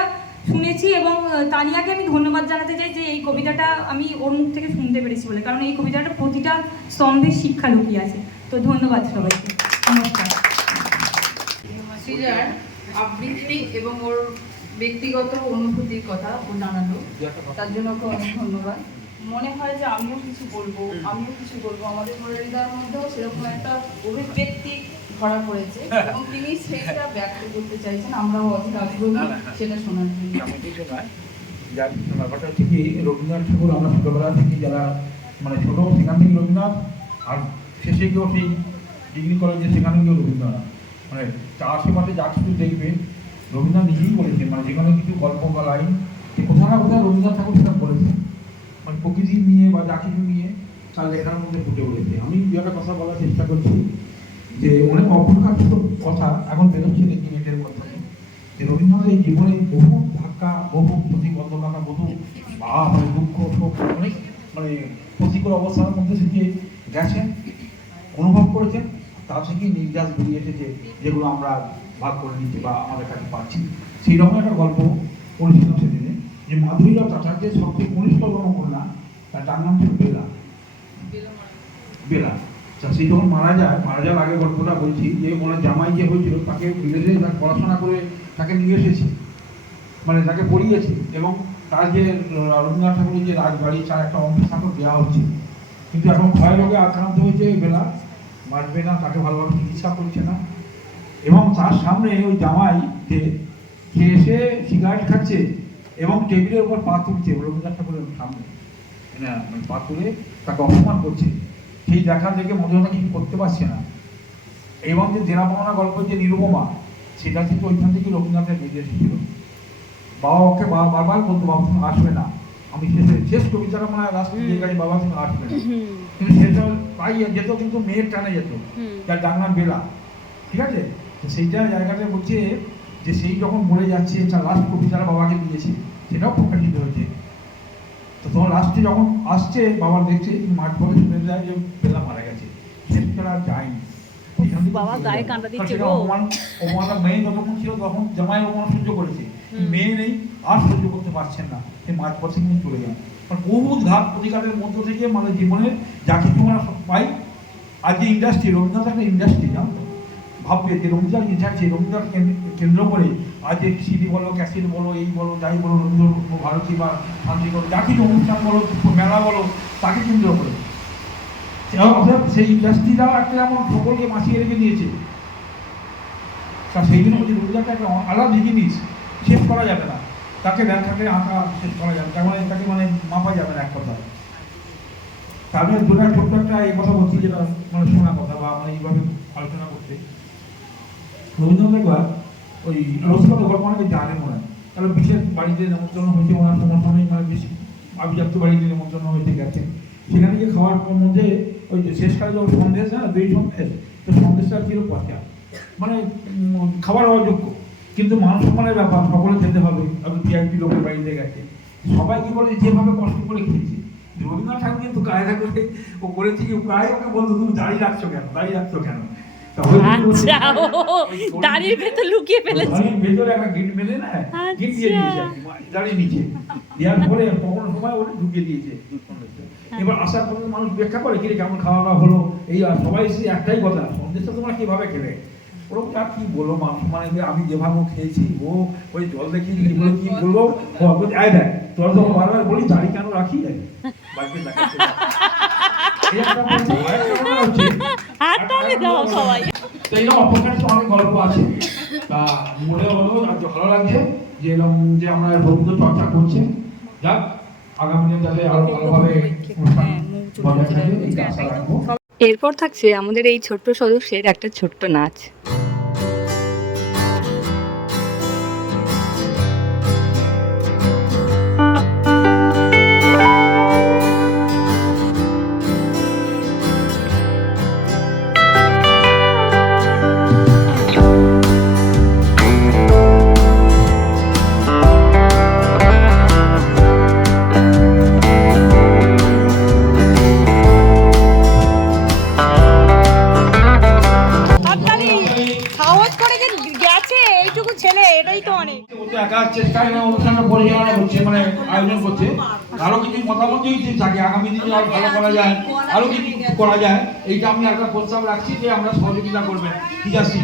শুনেছি এবং তানিয়াকে আমি ধন্যবাদ জানাতে চাই যে এই কবিতাটা আমি ওর মুখ থেকে শুনতে পেরেছি বলে, কারণ এই কবিতাটা প্রতিটা স্তম্ভে শিক্ষা লুকিয়ে আছে। তো ধন্যবাদ সবাইকে, নমস্কার। সৃজার আবৃত্তি এবং ওর ব্যক্তিগত অনুভূতির কথা ও জানালো, তার জন্য ওকে অনেক ধন্যবাদ। মনে হয় যে আমিও কিছু বলবো। আমাদের মুরারিদার মধ্যেও সেরকম একটা অভিব্যক্তি ধরা পড়েছে এবং তিনি সেটা ব্যক্ত করতে চাইছেন, আমরাও অধিক আগ্রহী সেটা শোনার জন্য। ব্যাপারটা হচ্ছে কি, রবীন্দ্রনাথ ঠাকুর আমরা ছোটবেলা থেকে যারা মানে ছোট, সেখান থেকে রবীন্দ্রনাথ, আর শেষে গিয়েও সেই ডিগ্রি কলেজে সেখানে গিয়েও রবীন্দ্রনাথ, মানে আশেপাশে যা কিছু দেখবেন রবীন্দ্রনাথ নিজেই বলেছেন, মানে যেখানে কিছু গল্প বা লাইন কোথাও না কোথাও রবীন্দ্রনাথ ঠাকুর সেটা বলেছেন, মানে প্রকৃতি নিয়ে বা যা কিছু নিয়ে তার লেখার মধ্যে ফুটে উঠেছে। আমি দু একটা কথা বলার চেষ্টা করছি যে অনেক অপ্রকাশিত কথা এখন বেরোচ্ছে নেটের মাধ্যমে, যে রবীন্দ্রনাথের এই জীবনে বহু ধাক্কা, বহু প্রতিবন্ধকতা, বহু মানে দুঃখ, শোক, অনেক মানে প্রতিকূল অবস্থার মধ্যে থেকে গেছেন, অনুভব করেছেন, তা থেকেই নির্যাস বেরিয়ে এসেছে, যেগুলো আমরা ভাগ করে নিচ্ছি বা আমাদের কাছে পাচ্ছি। সেই রকম একটা গল্প পড়েছিলাম সেদিনে, যে মাধুরীরাও চাচার্যের সবচেয়ে কনিষ্ঠতম কন্যা, তার নাম ছিল বেলা। বেলা সেই যখন মারা যাওয়ার আগে গল্পটা বলছি, যে ওনার জামাই যে হয়েছিল তাকে বিদেশে পড়াশোনা করে তাকে নিয়ে এসেছে, মানে তাকে পড়িয়েছে এবং তার যে রবীন্দ্রনাথ ঠাকুরের যে রাজবাড়ি তার একটা অংশ নাটক দেওয়া হচ্ছে, কিন্তু এখন ক্ষয় রোগে আক্রান্ত হয়েছে বেলা, বাঁচবে না, তাকে ভালোভাবে চিকিৎসা করছে না। এবং তার সামনে ওই জামাই যে এসে সিগারেট খাচ্ছে এবং টেবিলের উপর পা তুলছে রবীন্দ্রনাথ ঠাকুরের সামনে, মানে পা তুলে তাকে অপমান করছে। সেই দেখা দেখে মধুরা কিছু করতে পারছে না। এবং যে জেনা পাওনা গল্প যে নিরুপমা, সেটা কিন্তু ওইখান থেকে রবীন্দ্রনাথের বেরিয়ে এসেছিল। বাবা ওকে বারবার বলতো বাবার সঙ্গে আসবে না, আমি শেষ কবিতাটা মনে হয় লাস্ট দিয়ে গেছে বাবার সঙ্গে আসবে না, কিন্তু সেটা প্রায় যেত, কিন্তু মেয়ের টানে যেত, যার ডাকনাম বেলা, ঠিক আছে। সেইটা জায়গাটা বলছে যে সেই যখন মরে যাচ্ছে তার লাস্ট কবিতাটা বাবাকে দিয়েছে, সেটাও প্রকাশিত হয়েছে। তো তোমার লাস্টে যখন আসছে বাবার দেখছে মাঠ পথে শুনে যায় যে বেলা মারা গেছে, সেটা আর যায়নি। বাবা গায়ে কাঁটা দিচ্ছে গো। অপমান মেয়ে যতক্ষণ ছিল তখন জামাই অপমান সহ্য করেছে, মেয়ে নেই আর সহ্য করতে পারছেন না, সেই মাঠ পথে কিন্তু চলে যান। বহু ঘাত প্রতিঘাতের মধ্য থেকে মানে জীবনের যা কিছু আমরা পাই। আর যে ইন্ডাস্ট্রি, রবীন্দ্রনাথ একটা ইন্ডাস্ট্রি, জানো তো, ভাববে যে রবীন্দ্রনাথ ইতিহাসে রবীন্দ্রনাথ কেন্দ্র করে আজ যে সিডি বলো, ক্যাসেট বলো, এই বলো, যাই বলো, রবীন্দ্র ভারতী বা শান্তি বলো, যা কিছু অনুষ্ঠান বলো, মেলা বলো, তাকে কেন্দ্র করে সেই ইন্ডাস্ট্রিটাও একটা যেমন সকলকে মাছিয়ে রেখে দিয়েছে। তা সেই জন্য বলছি রবীন্দ্রনাথ একটা আলাদা জিনিস, শেষ করা যাবে না, তাকে দেখাকে আঁকা শেষ করা যাবে, তার মানে তাকে মানে মাপা যাবে না এক কথা। তাহলে দুটো ছোট্ট একটা এই কথা বলছি, যেটা মানে শোনা কথা বা মানে এইভাবে আলোচনা করতে। রবীন্দ্রনাথ একবার ওই রসিকতা গল্প অনেকে জানে মনে হয়, কারণ বিশেষ বাড়িতে নেমন্ত্রণ হয়েছে, ওনার সময় মানে বেশি আভিজাত্য বাড়িতে নেমন্ত্রণ হয়েছে গেছেন, সেখানে গিয়ে খাওয়ার মধ্যে ওই শেষকালে যখন সন্দেশ, না দুই সন্দেশ, তো সন্দেশটা ছিল পচা, মানে খাবার অযোগ্য, কিন্তু মান সম্মানের ব্যাপার, সকলে খেতে হবে, আমি ভিআইপি লোকের বাড়িতে গেছে, সবাই কি বলে যেভাবে কষ্ট করে খেয়েছে। রবীন্দ্রনাথ ঠাকুর কিন্তু কায়দা করে ও করেছে কি, প্রায় ওকে বলতো তুমি দাঁড়িয়ে রাখছো কেন, দাঁড়িয়ে রাখছো কেন, দাঁড়িয়ে ভেতর লুকিয়ে ফেলেছে, ভেতরে একটা গিট মেলে না, গিট দিয়ে দিয়েছে দাঁড়িয়ে নিচে, দেওয়ার পরে তখন সময় ওটা ঢুকিয়ে দিয়েছে। এবার আসার পর মানুষ ব্যাখ্যা করে কিরে কেমন খাওয়া দাওয়া হলো, এই আর সবাই এসে একটাই কথা, সন্দেশটা তোমরা কিভাবে খেলে, ওরকম আর কি বলবো মানুষ, মানে আমি যেভাবে খেয়েছি, ও ওই জল দেখি কি বলবো, আয় দেখ তোর তো বারবার বলি দাড়ি কেন রাখি, বাড়িতে দেখাচ্ছে অনেক গল্প আছে। তা মনে হলো আজ ভালো লাগছে যে এরকম যে আমরা রবীন্দ্র চর্চা করছে, যাক আগামী দিনে যাতে আরো ভালোভাবে বজায় থাকে এই আশা রাখবো। এরপর থাকছে আমাদের এই ছোট্ট সদস্যের একটা ছোট্ট নাচ। সাহস করে যে গেছে এইটুকু ছেলে, এটাই তো অনেক। একা চেষ্টা অনুষ্ঠানটা পরিচালনা করছে, মানে আয়োজন করছে, আরো কিছু মতামত যদি থাকে আগামী দিনে আরো ভালো করা যায়, আরো কিছু করা যায়, এইটা আমি একটা প্রস্তাব রাখছি যে আমরা সহযোগিতা করবেন। সিজাসি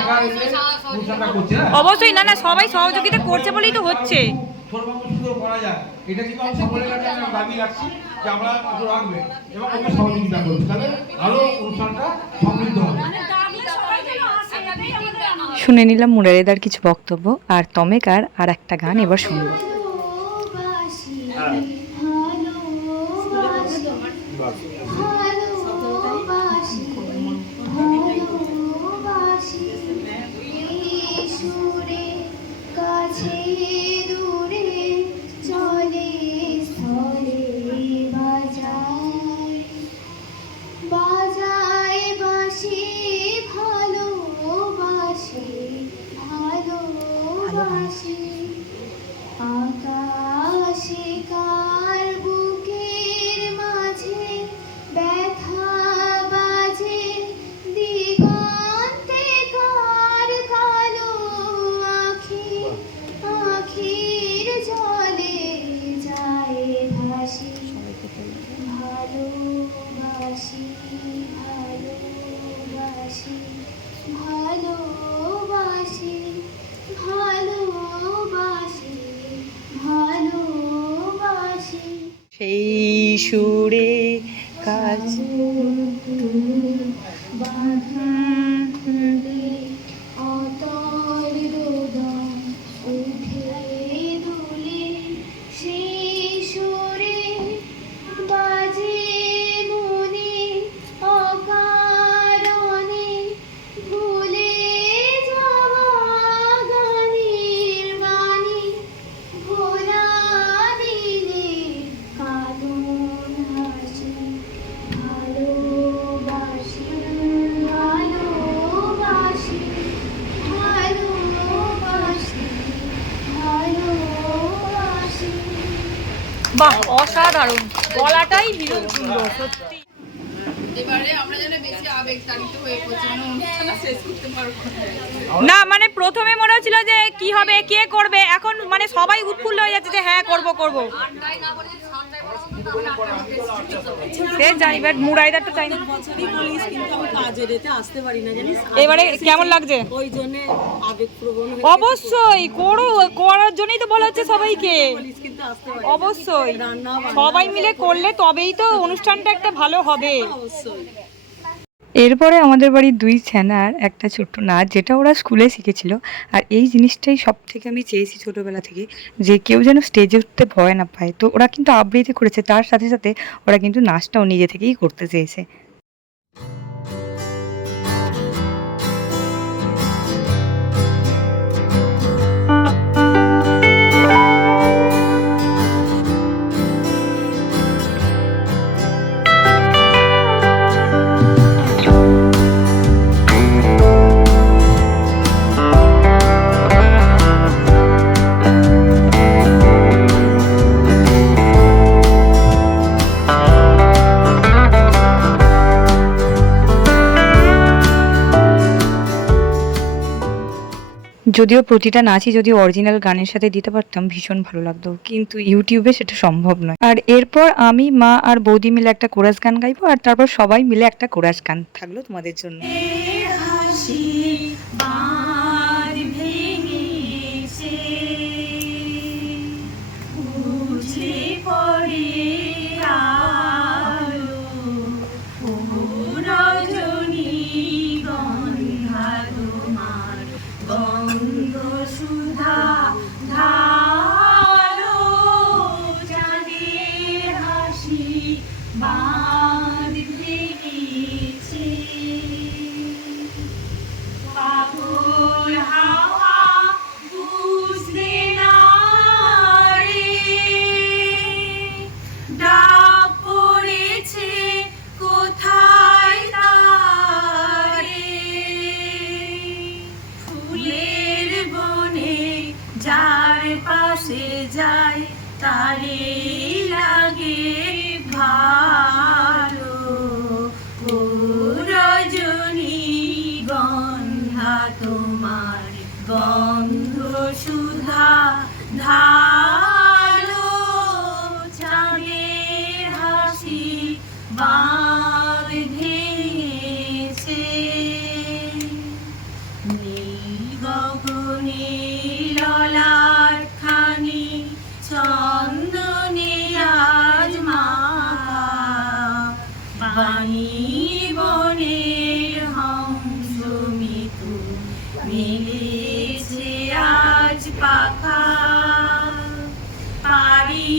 একা অনুষ্ঠানটা করছে না, অবশ্যই, না না সবাই সহযোগিতা করছে বলেই তো হচ্ছে। করা যায়, এটা কিন্তু আমি সকলের কাছে দাবি রাখছি যে আমরা রাখবেন এবং ওকে সহযোগিতা করবো, তাহলে আরো অনুষ্ঠানটা সমৃদ্ধ হবে। শুনে নিলাম মুরারিদার কিছু বক্তব্য, আর তমেকার আর একটা গান এবার শুনবো। আকাশে কার বুকের মাঝে সেই সুরে কাজ বাহ, অসাধারণ, গলাটাই ভীষণ সুন্দর সত্যি। এবারে আমরা যেন বেশি আবেগ তাড়িত হয়ে পড়ছি, মানে অনুষ্ঠানটা শেষ করতে পারবো না মানে প্রথমে মনে হচ্ছিল যে কি হবে, কে করবে, এখন মানে সবাই উৎফুল্ল হয়ে যাচ্ছে যে হ্যাঁ করব করব। সে জানি, বাট মুরাইদারটা চাই না। বছরই বলিস কিন্তু আমি কাজের এতে আসতে পারি না জানিস। এবারে কেমন লাগছে? ওই জন্য আবেগপ্রবণ হয়ে অবশ্যই করার জন্যই তো বলা হচ্ছে সবাইকে, বলিস কিন্তু আসতে পারি অবশ্যই রান্না বান্না সবাই মিলে করলে তবেই তো অনুষ্ঠানটা একটা ভালো হবে। অবশ্যই। এরপরে আমাদের বাড়ির 2 ছানার একটা ছোট্ট নাচ, যেটা ওরা স্কুলে শিখেছিল। আর এই জিনিসটাই সব থেকে আমি চেয়েছি ছোটোবেলা থেকে, যে কেউ যেন স্টেজে উঠতে ভয় না পায়। তো ওরা কিন্তু আবৃত্তি করেছে, তার সাথে সাথে ওরা কিন্তু নাচটাও নিজে থেকেই করতে চেয়েছে। যদিও প্রতিটা নাচই যদি অরিজিনাল গানের সাথে দিতে পারতাম ভীষণ ভালো লাগতো, কিন্তু ইউটিউবে সেটা সম্ভব নয়। আর এরপর আমি, মা আর বৌদি মিলে একটা কোরাস গান গাইবো, আর তারপর সবাই মিলে একটা কোরাস গান থাকলো তোমাদের জন্য। যাই তারে লাগে ভালো, ও রজনী গন্ধা তোমার গন্ধ সুধা ধালো, চাঁদের হাসি বাঁধ ভেঙেছে, নীল গগনে ললাট খানি চন্দনে আজ মাখা, বাণী বনের হংস মিতু মিলেছে আজ পাখা,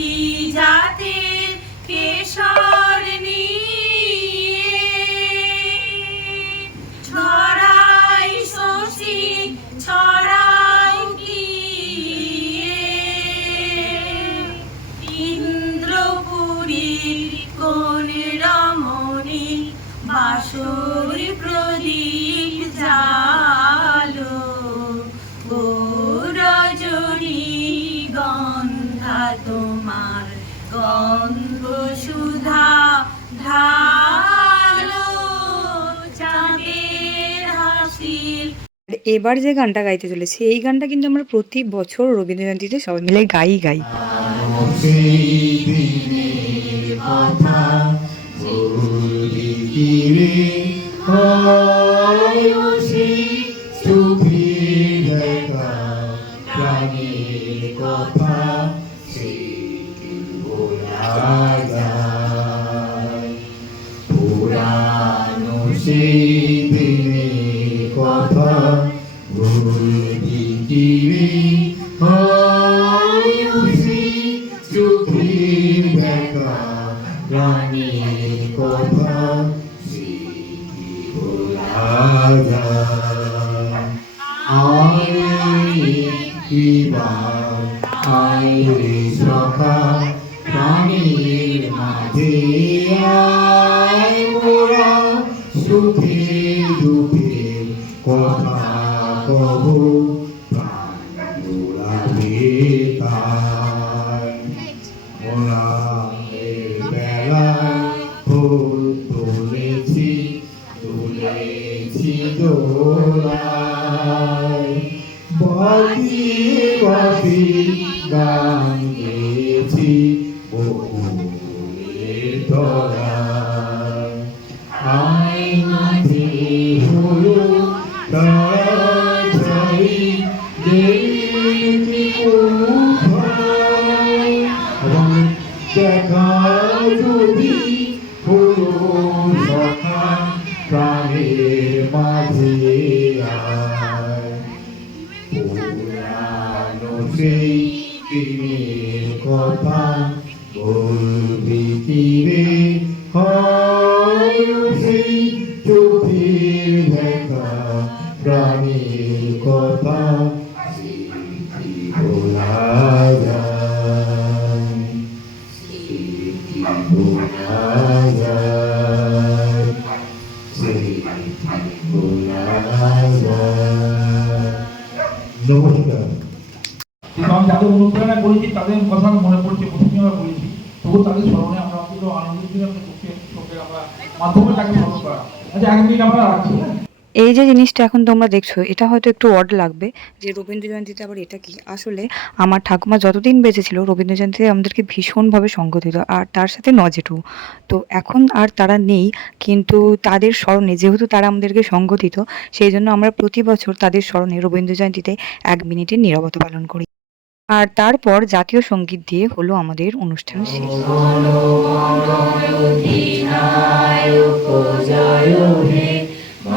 পারিজাতের কেশর নিয়ে ছড়াই শশী ছড়াই গিয়ে, ইন্দ্রপুরীর কোন রমণী বাসর প্রদীপ জালো, ও রজনী গন্ধা তোমার গন্ধ সুধা ঢালো, চাঁদের হাসির। এবার যে গানটা গাইতে চলেছি, এই গানটা কিন্তু আমরা প্রতি বছর রবীন্দ্র জয়ন্তীতে সবাই মিলে গাই। কথা প্রাণীর কথা স্মৃতি ভোলা যায়। আইরে সখা প্রাণীর মাঝে আয় মোরা সুখে দুঃখে কথা কব প্রাণ জোড়াবে তাই। মোরা এই বেলায় ফুল তুলেছি দোলায়, বাজিয়ে বাঁশি গান গেয়েছি বকুলের তলায়। আয় মাঝে হলো তাড়াতাড়ি দেখি কোথায়, এবং দেখা যদি হলো সখা প্রাণের মাঝে আয়। পুরানো সেই দিনের কথা বলবি কি রে, হয় সেই চোখের দেখা প্রাণের কথা স্মৃতি ভোলা যায়, স্মৃতি ভোলা যায়, স্মৃতি ভোলা যায়। নমস্কার। কিন্তু আমি যাদের অনুপ্রেরণা করেছি তাদের কথা মনে পড়ছে, প্রথমে আমরা বলেছি, তবু তাদের স্মরণে আমরা অন্তত আনন্দিত আমরা চোখে আমরা মাধ্যমে তাকে স্মরণ করা। আচ্ছা, 1 মিনিট আমরা রাখছি। এই যে জিনিসটা এখন তোমরা দেখছো, এটা হয়তো একটু অড লাগবে যে রবীন্দ্র জয়ন্তীতে আবার এটা কি। আসলে আমার ঠাকুমা যতদিন বেঁচে ছিল রবীন্দ্র জয়ন্তীতে আমাদেরকে ভীষণভাবে সঙ্গ দিত, আর তার সাথে নজেটু। তো এখন আর তারা নেই, কিন্তু তাদের স্মরণে যেহেতু তারা আমাদেরকে সঙ্গ দিত, সেই জন্য আমরা প্রতি বছর তাদের স্মরণে রবীন্দ্র জয়ন্তীতে 1 মিনিটের নীরবতা পালন করি। আর তারপর জাতীয় সঙ্গীত দিয়ে হলো আমাদের অনুষ্ঠান শেষ।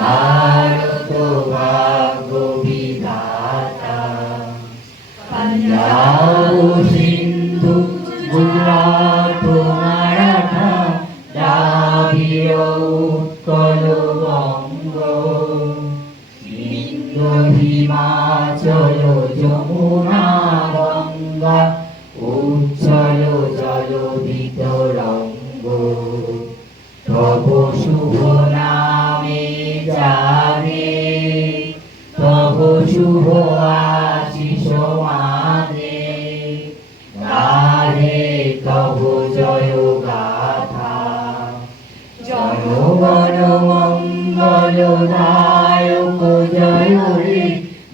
ভারত ভাগ্য বিধাতা, পাঞ্জাব সিন্ধু গুজরাট মারাঠা দ্রাবিড় উৎকল বঙ্গ, সিন্ধু হিমাচল যমুনা গঙ্গা উচ্ছল জলধিত রঙ্গ, তব শুভ নামে জাগে, তব শুভ আশিস মাগে, গাহে তব জয় গাথা, জনগণ মঙ্গল দায়ক জয় রে,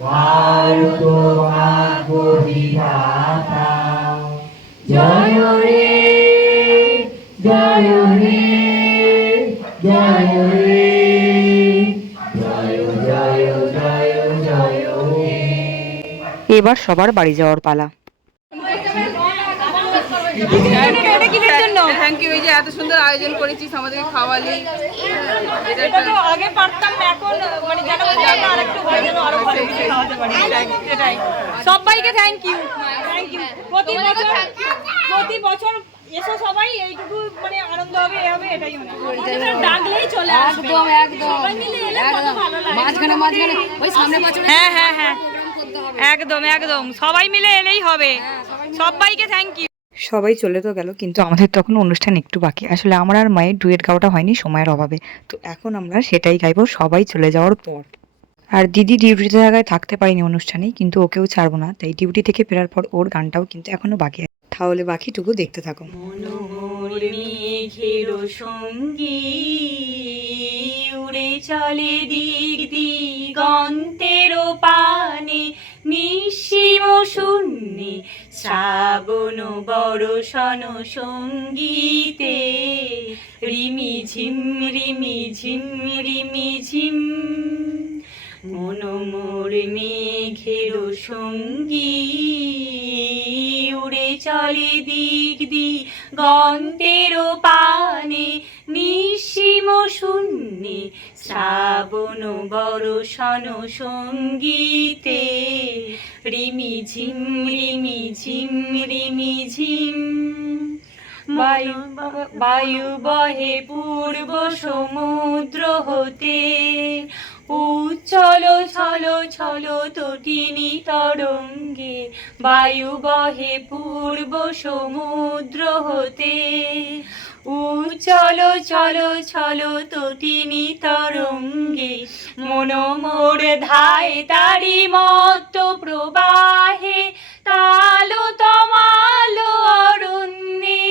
ভারত ভাগ্য বিধাতা, জয় রে জয় রে জয় রে, জয় জয় জয় জয় রে। এবার সবার বাড়ি যাওয়ার পালা। Thank you. এই যে এত সুন্দর আয়োজন করেছিস, আমাদেরকে খাওয়ালি। এটা তো আগে পারতাম না, এখন মানে জানো আরেকটু ভালো যেন আরো ভালো করে খাওয়াতে পারি। এটাই সবাইকে থ্যাংক ইউ। প্রতি বছর এসো সবাই, এইটুকু মানে আনন্দ হবে, এ হবে, এটাই মনে হয়। ডাকলেই চলে আসবে, একদম সবাই মিলে এলে কত ভালো লাগে। মাঝখানে ওই সামনে পাশে, হ্যাঁ হ্যাঁ হ্যাঁ, একদম একদম সবাই মিলে এলেই হবে। সবাইকে থ্যাংক ইউ। সবাই চলে তো গেল, কিন্তু আমাদের তখন অনুষ্ঠান একটু বাকি। আসলে আমার আর মায়ের ডুয়েট গাওয়াটা হয়নি সময়ের অভাবে, তো এখন আমরা সেটাই গাইবো সবাই চলে যাওয়ার পর। আর দিদি ডিউটিতে জায়গায় থাকতে পারিনি অনুষ্ঠানে, কিন্তু ওকেও ছাড়বো না, তাই ডিউটি থেকে ফেরার পর ওর গানটাও কিন্তু এখনো বাকি আছে। তাহলে বাকিটুকু দেখতে থাকো। মনোহর মেঘের সঙ্গী উড়ে চলে দিক দিগন্তের পানে, নিঃসীম শূন্যে শ্রাবণ বর্ষণ সঙ্গীতে, রিমি ঝিম রিমি ঝিম রিমি ঝিম। মনোমোর মেঘের সঙ্গী উড়ে চলে দিক দিগন্তের পানে, নিঃসীম শূন্যে শ্রাবণ বর্ষণ সঙ্গীতে, রিমি ঝিম রিমি ঝিম রিমি ঝিম। বায়ু বহে পূর্ব সমুদ্র হতে, উচ্ছল ছল ছল তটিনী তরঙ্গে, বায়ু বহে পূর্ব সমুদ্র হতে, উচ্ছল ছল ছল তটিনী তরঙ্গে, মন মোর ধায় তারি মত্ত প্রবাহে, তালো তমালো অরণ্যে,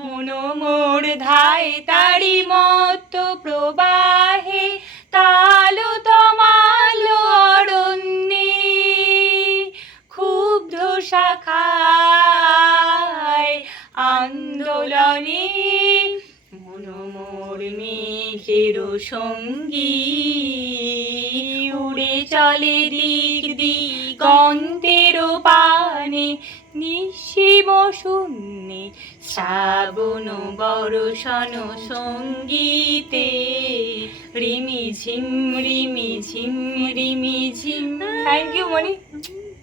মন মোর ধায় তারি মত্ত প্রবাহে, তালো তমালো অরণ্যে, ক্ষুব্ধ শাখায় আন্দোলনে, মন মোর মেঘের সঙ্গী, উড়ে চলে দিক দিগন্তের পানে, নিঃসীম শূন্যে শ্রাবণ বর্ষণ সঙ্গীতে, রিমি ঝিম রিমি ঝিম রিমি ঝিম। থ্যাংক ইউ মনি,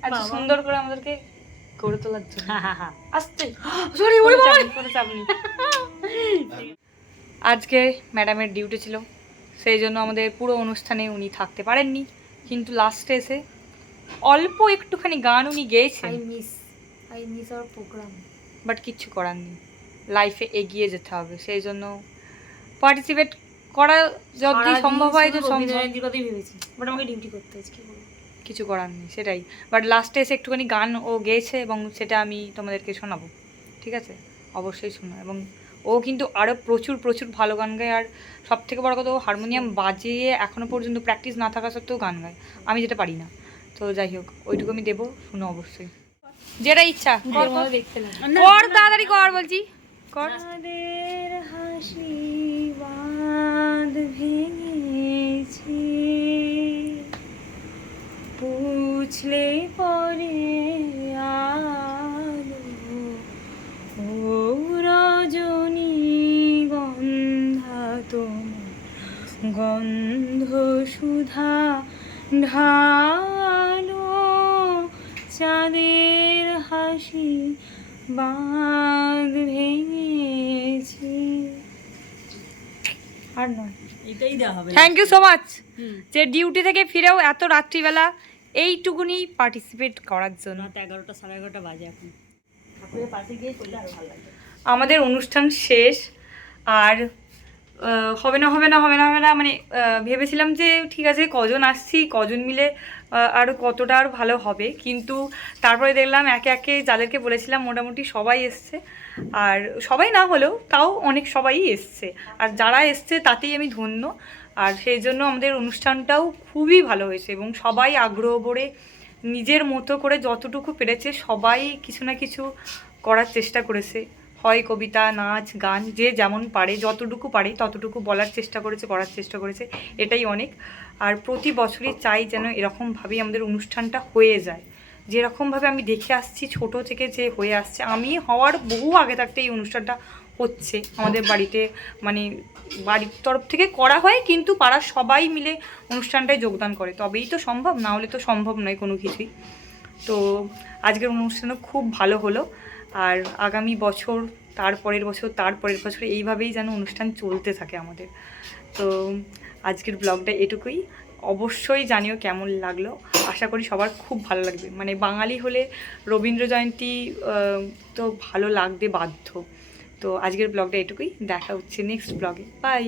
এত সুন্দর করে আমাদেরকে করে তোলার জন্য। আসতে সরি, কোনো চাপ নেই। আজকে ম্যাডামের ডিউটি ছিল, সেই জন্য আমাদের পুরো অনুষ্ঠানে উনি থাকতে পারেননি, কিন্তু লাস্টে এসে অল্প একটুখানি গান উনি গেয়েছেন। I miss our program, but কিচ্ছু করার নেই, লাইফে এগিয়ে যেতে হবে, সেই জন্য পার্টিসিপেট করা যদি সম্ভব হয় তো সম্ভব। কথাই ভেবেছি, বাট আমাকে ডিউটি করতে হচ্ছে, কি বলবো, কিছু করার নেই, সেটাই। বাট লাস্টে এসে একটুখানি গান ও গেয়েছে এবং সেটা আমি তোমাদেরকে শোনাবো, ঠিক আছে? অবশ্যই শোনো। এবং ও কিন্তু আরও প্রচুর প্রচুর ভালো গান গায়, আর সব থেকে বড় কথা ও হারমোনিয়াম বাজিয়ে এখনও পর্যন্ত প্র্যাকটিস না থাকা সত্ত্বেও গান গায়, আমি যেটা পারি না। তো যাই হোক, ওইটুকু আমি দেবো, শুনো অবশ্যই, যেটা ইচ্ছা কর, তাড়াতাড়ি কর বলছি, কর। তাদের হাসি বাঁধ ভেঙেছে, পুছলে পরে আলো, ও রজনী গন্ধা তোমার গন্ধ সুধা ঢালো, চাঁদের হাসি বাঁধ ভেঙেছে। আর নয়, এটাই দেওয়া হবে। থ্যাংক ইউ সো মাচ, যে ডিউটি থেকে ফিরেও এত রাত্রিবেলা এইটুকুনি পার্টিসিপেট করার জন্য। 11টা 11:30 বাজে এখন, ঠাকুরের পাশে গিয়ে করলে আরো ভালো লাগবে। আমাদের অনুষ্ঠান শেষ, আর হবে না হবে না হবে না হবে না মানে ভেবেছিলাম যে ঠিক আছে কজন আসছি, কজন মিলে আরও কতটা আর ভালো হবে, কিন্তু তারপরে দেখলাম একে একে যাদেরকে বলেছিলাম মোটামুটি সবাই এসছে, আর সবাই না হলেও তাও অনেক সবাই এসছে, আর যারা এসছে তাতেই আমি ধন্য। আর সেই জন্য আমাদের অনুষ্ঠানটাও খুবই ভালো হয়েছে এবং সবাই আগ্রহ ভরে নিজের মতো করে যতটুকু পেরেছে সবাই কিছু না কিছু করার চেষ্টা করেছে, হয় কবিতা, নাচ, গান, যে যেমন পারে যতটুকু পারে ততটুকু বলার চেষ্টা করেছে, করার চেষ্টা করেছে, এটাই অনেক। আর প্রতি বছরই চাই যেন এরকমভাবেই আমাদের অনুষ্ঠানটা হয়ে যায়, যেরকমভাবে আমি দেখে আসছি ছোট থেকে যে হয়ে আসছে, আমি হওয়ার বহু আগে থাকতে এই অনুষ্ঠানটা হচ্ছে আমাদের বাড়িতে, মানে বাড়ির তরফ থেকে করা হয়, কিন্তু পাড়ার সবাই মিলে অনুষ্ঠানটায় যোগদান করে, তবেই তো সম্ভব, না হলে তো সম্ভব নয় কোনো কিছুই। তো আজকের অনুষ্ঠানও খুব ভালো হলো, আর আগামী বছর, তারপরের বছর, তারপরের বছর এইভাবেই যেন অনুষ্ঠান চলতে থাকে আমাদের। তো আজকের ব্লগটা এটুকুই, অবশ্যই জানিও কেমন লাগলো, আশা করি সবার খুব ভালো লাগবে। মানে বাঙালি হলে রবীন্দ্র জয়ন্তী তো ভালো লাগতে বাধ্য। তো আজকের ব্লগটা এটুকুই, দেখা হচ্ছে নেক্সট ব্লগে, বাই।